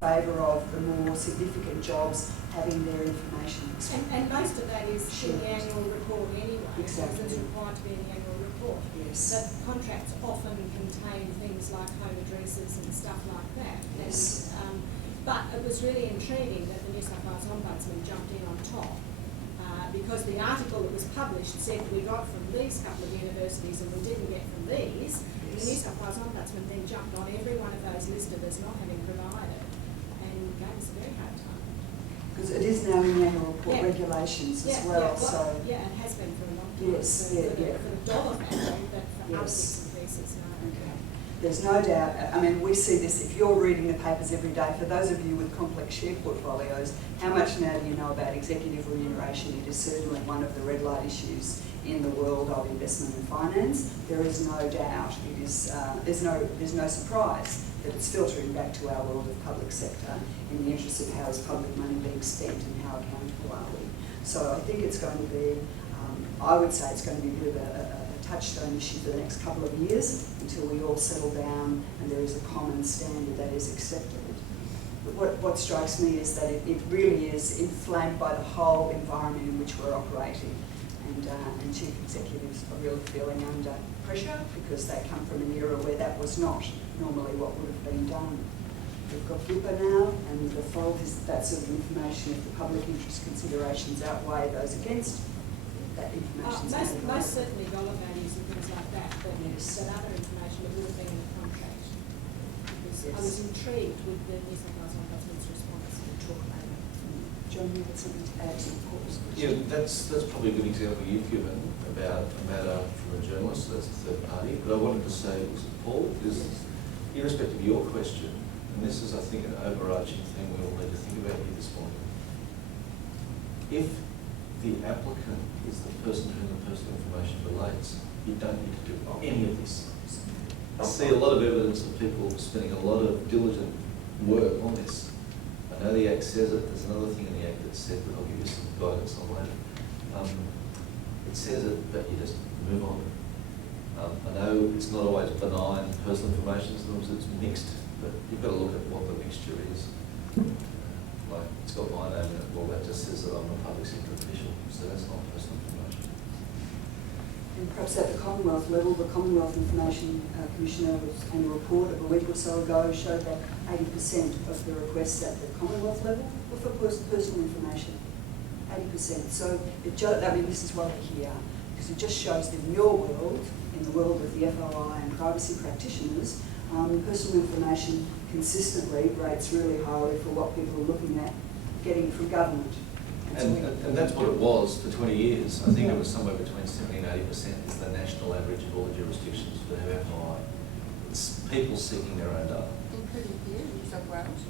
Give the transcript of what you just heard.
favour of the more significant jobs having their information. And most of that is in the annual report anyway. Exactly. It's required to be in the annual report. Yes. But contracts often contain things like home addresses and stuff like that. Yes. And, but it was really intriguing that the New South Wales Ombudsman jumped in on top because the article that was published said we got from these couple of universities and we didn't get from these. Yes. The New South Wales Ombudsman then jumped on every one of those listed as not having provided and gave us a very hard time. Because it is now in the annual report regulations as well. So yeah, it has been for a long time. Yes, for the dollar value, but for other bits and pieces, no. Okay. There's no doubt, I mean, we see this, if you're reading the papers every day, for those of you with complex share portfolios, how much now do you know about executive remuneration? It is certainly one of the red light issues in the world of investment and finance. There is no doubt, it is, there's no surprise that it's filtering back to our world of public sector in the interest of how is public money being spent and how accountable are we. So I think it's going to be, I would say it's going to be a bit of a touchstone issue for the next couple of years until we all settle down and there is a common standard that is acceptable. But what strikes me is that it really is inflamed by the whole environment in which we're operating. And chief executives are really feeling under pressure because they come from an era where that was not normally what would have been done. We've got HIPAA now, and the fault is that sort of information, if the public interest considerations outweigh those against, that information most certainly dollar values and things like that, but yes. That other information that would have been in the contract. Because yes. I was intrigued with the New South Wales Ombudsman's response. We'll talk about it. John, you had something to add to the course? Yeah, that's probably a good example you've given about a matter from a journalist, so that's a third party. But I wanted to say, Paul, because irrespective of your question, and this is, I think, an overarching thing we all need to think about here this morning. If the applicant is the person to whom the personal information relates, you don't need to do any of this. I see a lot of evidence of people spending a lot of diligent work on this. I know the Act says it, there's another thing in the Act that said, but I'll give you some guidance on later. It says it, but you just move on. I know it's not always benign personal information, sometimes it's mixed, but you've got to look at what the mixture is. Like, it's got my name in it, well, that just says that I'm a public sector official, so that's not personal information. And perhaps at the Commonwealth level, the Commonwealth Information Commissioner's annual report of a week or so ago showed that 80% of the requests at the Commonwealth level were for personal information. 80%. So, I mean, this is why we're here, because it just shows that in your world, in the world of the FOI and privacy practitioners, personal information consistently rates really highly for what people are looking at getting from government. And that's what it was for 20 years. I think it was somewhere between 70 and 80% is the national average of all the jurisdictions for FOI. It's people seeking their own data. Including here in New South Wales?